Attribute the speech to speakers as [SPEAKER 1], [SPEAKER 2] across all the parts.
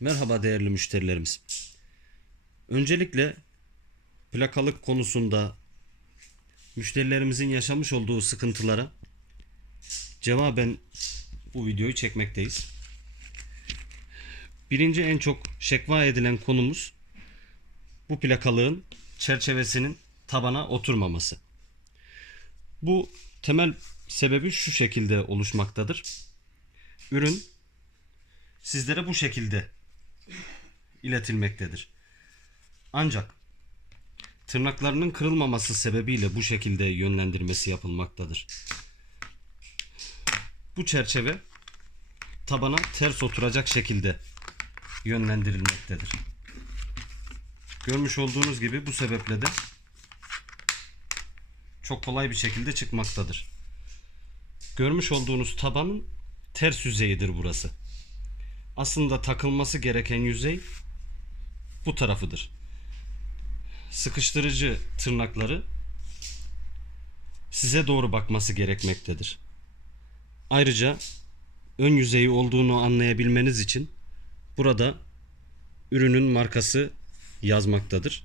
[SPEAKER 1] Merhaba değerli müşterilerimiz. Öncelikle plakalık konusunda müşterilerimizin yaşamış olduğu sıkıntılara cevaben bu videoyu çekmekteyiz. Birinci en çok şekva edilen konumuz bu plakalığın çerçevesinin tabana oturmaması. Bu temel sebebi şu şekilde oluşmaktadır. Ürün sizlere bu şekilde iletilmektedir. Ancak tırnaklarının kırılmaması sebebiyle bu şekilde yönlendirmesi yapılmaktadır. Bu çerçeve tabana ters oturacak şekilde yönlendirilmektedir. Görmüş olduğunuz gibi bu sebeple de çok kolay bir şekilde çıkmaktadır. Görmüş olduğunuz tabanın ters yüzeyidir burası. Aslında takılması gereken yüzey bu tarafıdır. Sıkıştırıcı tırnakları size doğru bakması gerekmektedir. Ayrıca ön yüzeyi olduğunu anlayabilmeniz için burada ürünün markası yazmaktadır.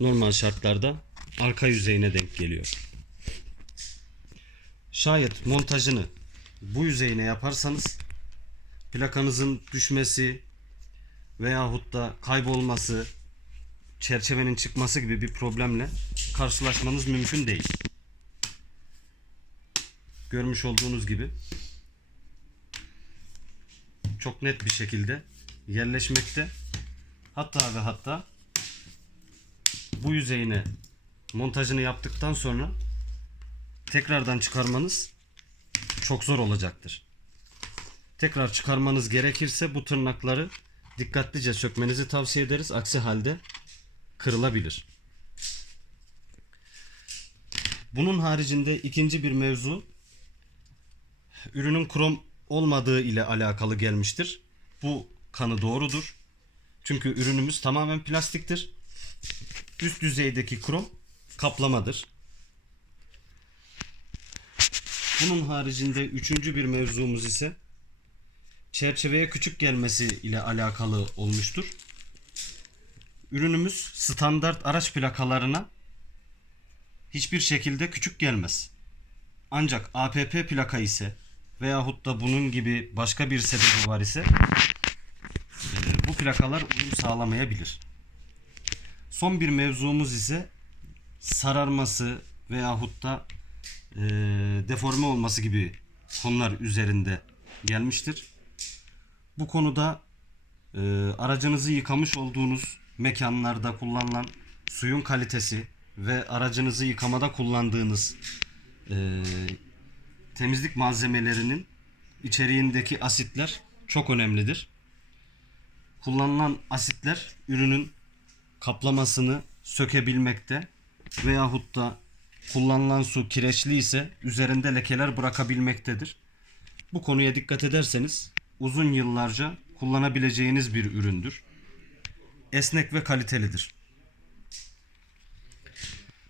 [SPEAKER 1] Normal şartlarda arka yüzeyine denk geliyor. Şayet montajını bu yüzeyine yaparsanız plakanızın düşmesi veyahut da kaybolması, çerçevenin çıkması gibi bir problemle karşılaşmanız mümkün değil. Görmüş olduğunuz gibi çok net bir şekilde yerleşmekte. Hatta ve hatta bu yüzeyine montajını yaptıktan sonra tekrardan çıkarmanız çok zor olacaktır. Tekrar çıkarmanız gerekirse bu tırnakları dikkatlice sökmenizi tavsiye ederiz. Aksi halde kırılabilir. Bunun haricinde ikinci bir mevzu ürünün krom olmadığı ile alakalı gelmiştir. Bu kanı doğrudur. Çünkü ürünümüz tamamen plastiktir. Üst düzeydeki krom kaplamadır. Bunun haricinde üçüncü bir mevzumuz ise çerçeveye küçük gelmesi ile alakalı olmuştur. Ürünümüz standart araç plakalarına hiçbir şekilde küçük gelmez. Ancak APP plaka ise veyahut da bunun gibi başka bir sebebi var ise e, bu plakalar uyum sağlamayabilir. Son bir mevzumuz ise sararması veyahut da e, deforme olması gibi konular üzerinde gelmiştir. Bu konuda e, aracınızı yıkamış olduğunuz mekanlarda kullanılan suyun kalitesi ve aracınızı yıkamada kullandığınız e, temizlik malzemelerinin içeriğindeki asitler çok önemlidir. Kullanılan asitler ürünün kaplamasını sökebilmekte veyahut da kullanılan su kireçli ise üzerinde lekeler bırakabilmektedir. Bu konuya dikkat ederseniz uzun yıllarca kullanabileceğiniz bir üründür. Esnek ve kalitelidir.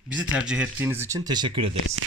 [SPEAKER 1] Bizi tercih ettiğiniz için teşekkür ederiz.